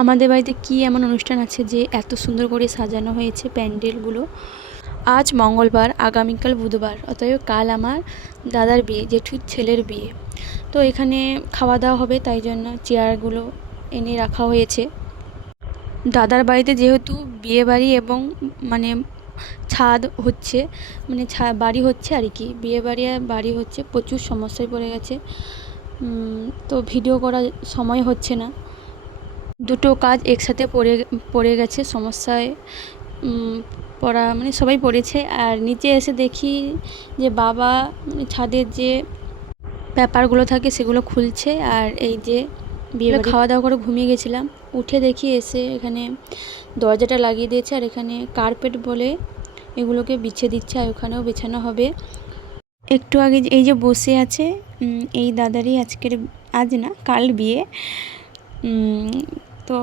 আমাদের বাড়িতে কি এমন অনুষ্ঠান আছে যে এত সুন্দর করে সাজানো হয়েছে প্যান্ডেলগুলো। আজ মঙ্গলবার, আগামীকাল বুধবার, অতএব কাল আমার দাদার বিয়ে, জেঠুর ছেলের বিয়ে। তো এখানে খাওয়া দাওয়া হবে, তাই জন্য চেয়ারগুলো এনে রাখা হয়েছে। দাদার বাড়িতে যেহেতু বিয়ে বাড়ি এবং মানে ছাদ হচ্ছে, মানে বাড়ি হচ্ছে আর কি, বিয়ে বাড়ি আর বাড়ি হচ্ছে, প্রচুর সমস্যায় পড়ে গেছে। তো ভিডিও করার সময় হচ্ছে না, দুটো কাজ একসাথে পড়ে গেছে, সমস্যায় পড়া মানে সবাই পড়েছে। আর নিচে এসে দেখি যে বাবা ছাদের যে পেপারগুলো থাকে সেগুলো খুলছে। আর এই যে বিয়ে খাওয়া দাওয়া করে ঘুমিয়ে গেছিলাম, উঠে দেখি এসে এখানে দরজাটা লাগিয়ে দিয়েছে, আর এখানে কার্পেট বলে এগুলোকে বিছিয়ে দিচ্ছে, আর ওখানেও বিছানো হবে। একটু আগে এই যে বসে আছে, এই দাদারই আজ না কাল বিয়ে। তো